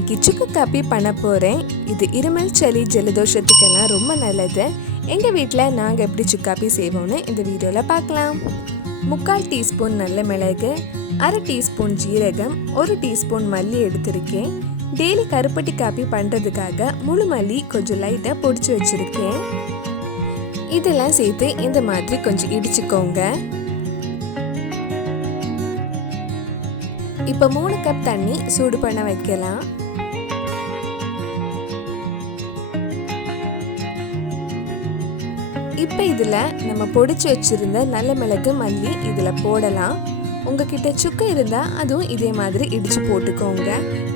இன்னைக்கு சுக்கு காப்பி பண்ண போகிறேன். இது இருமல் சளி ஜலதோஷத்துக்கெல்லாம் ரொம்ப நல்லது. எங்கள் வீட்டில் நாங்கள் எப்படி சுக்கு காப்பி செய்வோம்னு இந்த வீடியோவில் பார்க்கலாம். 3/4 டீஸ்பூன் நல்ல மிளகு, 1/2 டீஸ்பூன் ஜீரகம், 1 டீஸ்பூன் மல்லி எடுத்திருக்கேன். டெய்லி கருப்பட்டி காப்பி பண்ணுறதுக்காக முழு மல்லி கொஞ்சம் லைட்டாக பொடிச்சு வச்சுருக்கேன். இதெல்லாம் சேர்த்து இந்த மாதிரி கொஞ்சம் இடிச்சுக்கோங்க. இப்போ 3 கப் தண்ணி சூடு பண்ண வைக்கலாம். இப்போ இதில் நம்ம பொடிச்சு வச்சிருந்த நல்ல மிளகு மல்லி இதில் போடலாம். உங்ககிட்ட சுக்கு இருந்தால் அதுவும் இதே மாதிரி இடித்து போட்டுக்கோங்க.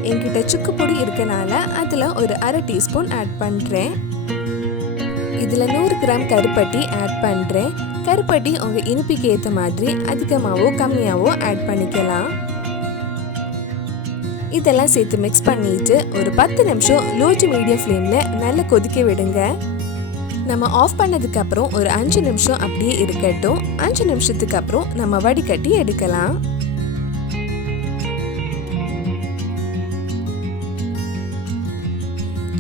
என்கிட்ட சுக்கு பொடி இருக்கனால அதில் ஒரு 1/2 டீஸ்பூன் ஆட் பண்ணுறேன். இதில் 100 கிராம் கருப்பட்டி ஆட் பண்ணுறேன். கருப்பட்டி உங்கள் இனிப்புக்கு ஏற்ற மாதிரி அதிகமாகவோ கம்மியாகவோ ஆட் பண்ணிக்கலாம். இதெல்லாம் சேர்த்து மிக்ஸ் பண்ணிட்டு ஒரு 10 நிமிஷம் லோ டு மீடியம் ஃப்ளேமில் நல்லா கொதிக்க விடுங்க. நம்ம ஆஃப் பண்ணதுக்கு அப்புறம் ஒரு 5 நிமிஷம் அப்படியே இருக்கட்டும். 5 நிமிஷத்துக்கு அப்புறம் நம்ம வடிகட்டி எடுக்கலாம்.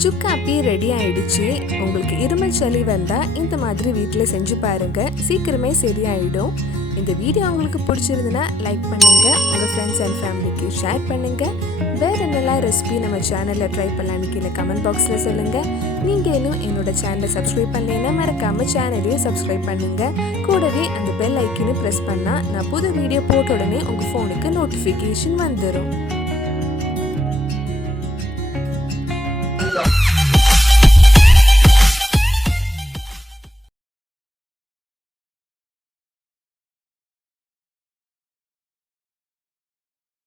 சுக்கு காப்பி ரெடி ஆயிடுச்சு. உங்களுக்கு இருமல் சளி வந்தால் இந்த மாதிரி வீட்டில் செஞ்சு பாருங்க, சீக்கிரமே சரியாயிடும். இந்த வீடியோ உங்களுக்கு பிடிச்சிருந்துன்னா லைக் பண்ணுங்க, உங்கள் ஃப்ரெண்ட்ஸ் அண்ட் ஃபேமிலிக்கு ஷேர் பண்ணுங்க. வேற என்னெல்லாம் ரெசிபி நம்ம சேனலில் ட்ரை பண்ணலான்னு கீழே கமெண்ட் பாக்ஸில் சொல்லுங்க. நீங்கள் இன்னும் என்னோட சேனலை சப்ஸ்கிரைப் பண்ணலைன்னா மறக்காம சேனலையும் சப்ஸ்கிரைப் பண்ணுங்க. கூடவே அந்த பெல் ஐக்கனை ப்ரெஸ் பண்ணால் நான் புது வீடியோ போட்ட உடனே உங்கள் ஃபோனுக்கு நோட்டிஃபிகேஷன் வந்துடும்.